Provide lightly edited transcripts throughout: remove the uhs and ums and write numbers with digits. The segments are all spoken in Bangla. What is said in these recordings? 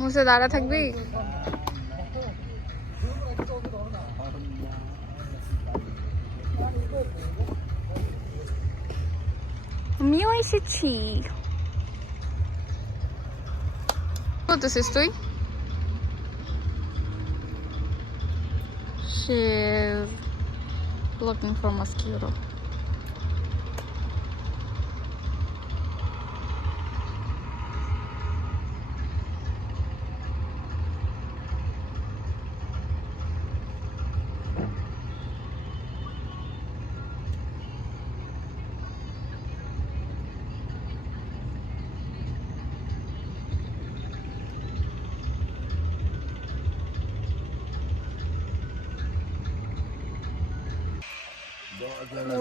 মুসে দাঁড়া থাকবি? আমিও এসেছি। করতেছিস তুই? She's looking for mosquito.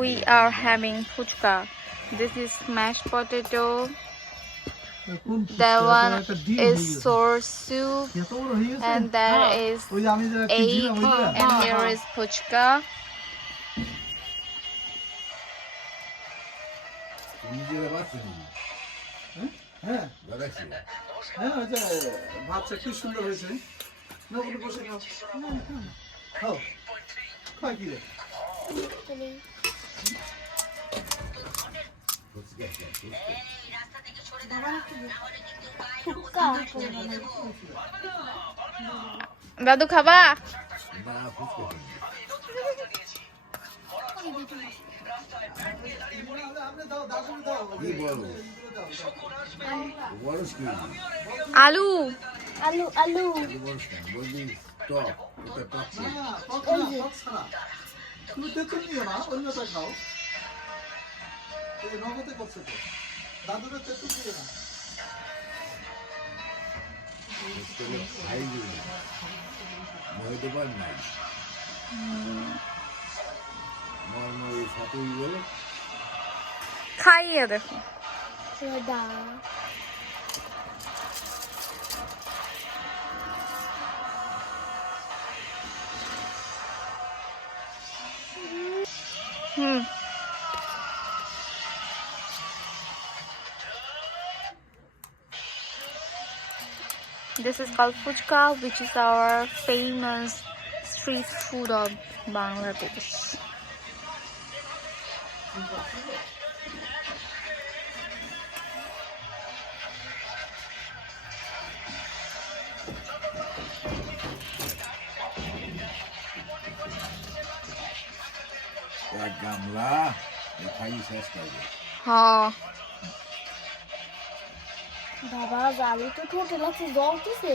We are having puchka. This is mashed potato. That one is sour soup, and there is egg, and here is puchka. দাদু খাবা? আলু আলু আলু খাইয়ে দেখো। This is called puchka, which is our famous street food of Bangladesh. हाँ বাবা জালি তো ঠোঁটে লাগছে, জ্বলতেছে।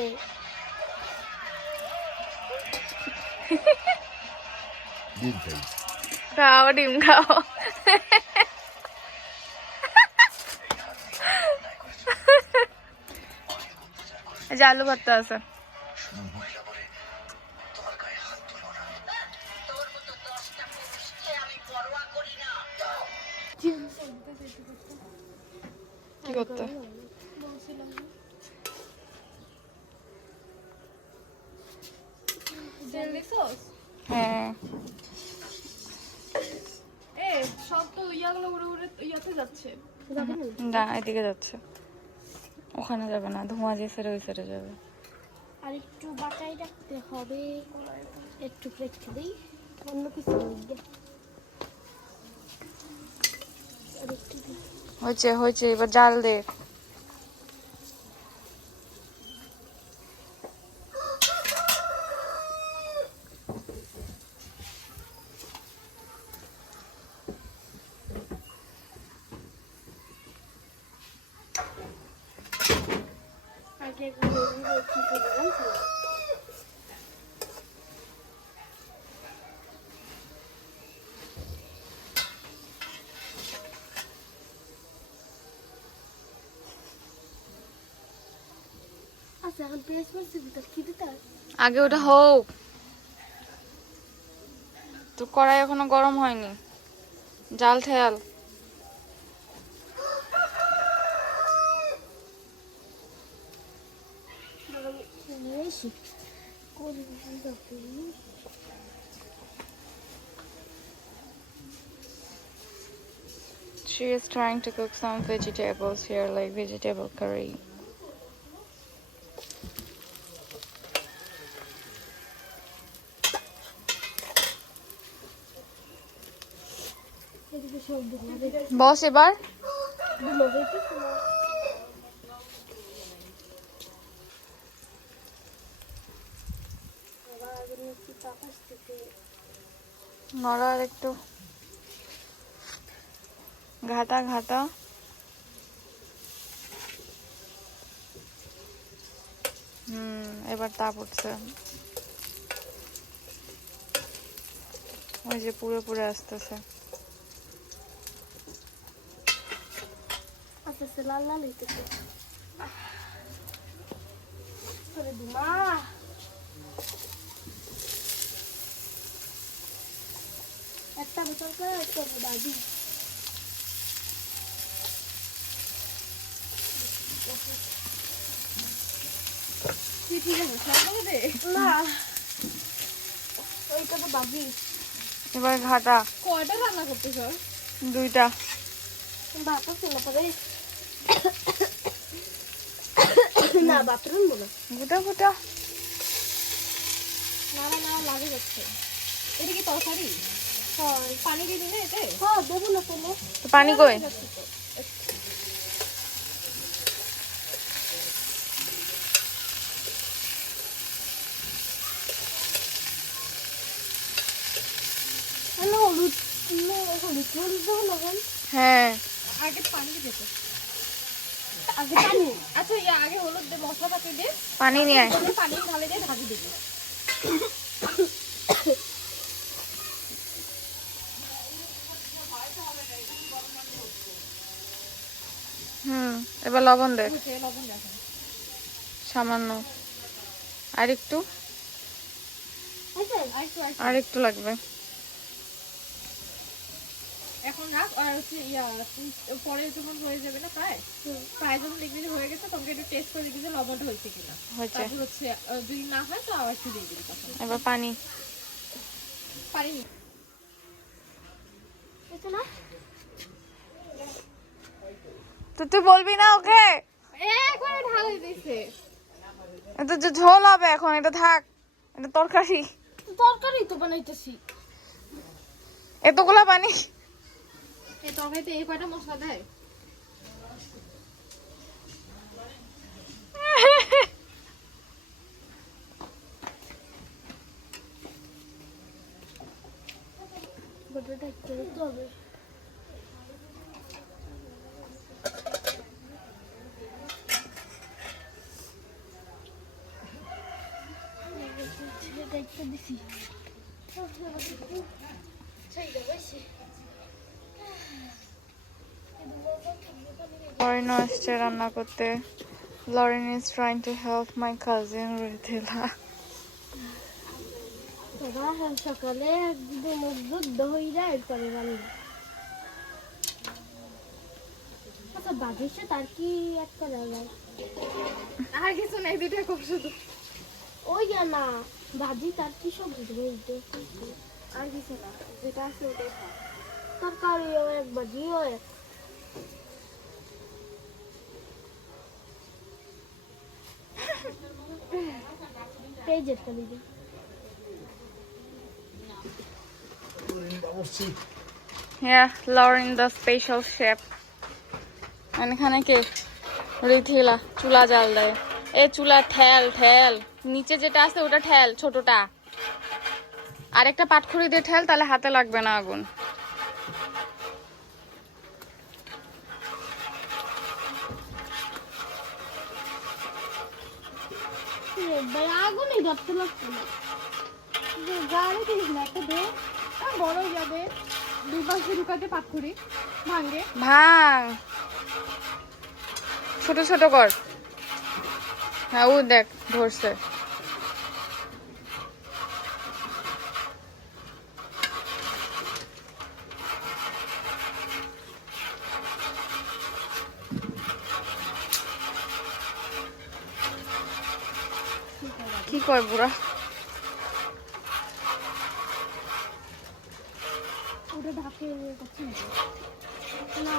খাও ডিম খাও। আলু ভর্তা আছে। কি করতে? হ্যাঁ না, এদিকে যাচ্ছে, ওখানে যাবে না, ধোঁয়া যে সেরে ওই সেরে যাবে। আর একটু বাঁচাই রাখতে হবে, একটু রেখে দিই, অন্য কিছু হয়েছে হয়েছে, এবার জাল দে। আগে ওটা হোক, তো কড়াই এখনো গরম হয়নি, জাল ঠেয়াল। She is trying to cook some vegetables here, like vegetable curry. বস এবার নড়া আর একটু ঘাটা ঘাটা এবার তাপ উঠছে ওই যে পুরো পুরো আসতেছে আস্তে লাল লাল হইতেছে আরে দুমা একটা বোতল করে একটা দাদি না ওইটা তো বাজি এবার ঘাটা কয়টা রান্না করতেছ দুইটা বাপা ছিল পরে না বাথরুম বলো গোটা গোটা নাড়া নাড়া লাগে যাচ্ছে এটা কি তরকারি হ্যাঁ পানি দিয়ে দিলে এতে হ্যাঁ দেবো না কোনো তো পানি কই হ্যালো হলুদ হলুদ হলুদ দেবো না হ্যাঁ আগে পানি দিতে আগে পানি আচ্ছা ইয়া আগে হলুদ দে মশলাপাতি দে পানি নিয়ে আয় পানি ঢালে দিয়ে ভাজি দিবি এবার লবণ দে লবণ দেখেন সামান্য আর একটু আর একটু লাগবে এখন রাখ আর হচ্ছে ইয়া পরে যখন হয়ে যাবে না প্রায় প্রায় যখন দেখবি যে হয়ে গেছে তখন একটু টেস্ট করে দেখবি যে লবণটা হয়েছে কিনা তারপর হচ্ছে যদি না হয় তো আবার একটু দিয়ে দিবি তখন এবার পানি পানি নি এটা না তো তুই বলবি না ওকে একবারে ঢালাই দিয়েছে এটা যে ঝোল হবে এখন এটা থাক এটা তরকারি তরকারি তো বানাইতেছি এতগুলা পানি এই তরকারিতে এই কয়টা মশলা দেয় বড়টা একটু দিতে হবে দায়িত্ব দিছি লরেন আসছে রান্না করতে Lauren is trying to help my cousin Rithila বাবা সকালে একদিন দুধ হইরা এরপরে রান্না আচ্ছা বাগেছে তার কি একটা জায়গায় আর কিছু নাই দুইটা খুব শুধু ওই না ভাজি তার কি সবজি দেবে আর কিছু না যেটা আছে ওটাই তরকারিও এক ভাজিও এক পেজেরটা দিদি Yeah, Lauren the special chef and এখানে কে রিথিলা চুলা জাল দেয় এ চুলা ঠেল ঠেল নিচে যেটা আছে ওটা ঠেল ছোটটা আর একটা পাটখড়ি দিয়ে ঠেল তাহলে হাতে লাগবে না আগুন আগুনই ধরতে লাগছে না গাড়ি কিনিস না একটা দে বড় যাবে দুই পাশে ঢুকাতে পাটখড়ি ভাঙে ভাঙ ছোট ছোট কর হ্যাঁ ও দেখ ধরছে কি কয় বুড়া না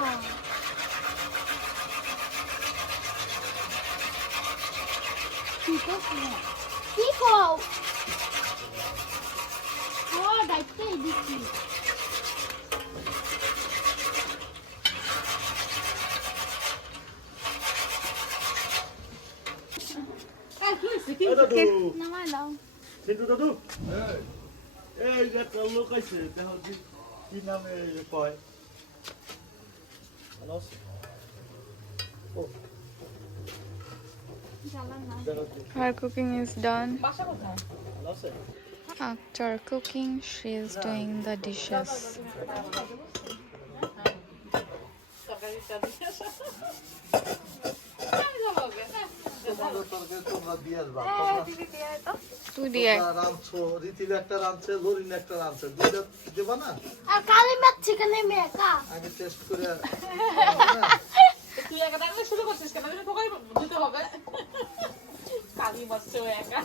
কি কও ও ডাইতে দিচ্ছি নামাই দাও সিন্ধু দাদু এই যে একটা লোক আছে দেখো কি নামে কয় ভালো আছে? ও, দেখো কি, Her cooking is done. বাসা কোথায়? ভালো আছে? After cooking, she is doing the dishes. তোমাদের তরকারি তোমরা দিয়ে আসবা। তুই দিয়ে তোমরা রাঁধছো, রীতির একটা রাঁধছে, লরিন একটা রাঁধছে। দুইটা দেবা না? আর কালি মাছ চিকেনে মেকা আগে টেস্ট করে তুই একা থাকলে শুরু করছিস কেন? টোকাই দিতে হবে। কালি মাছ একা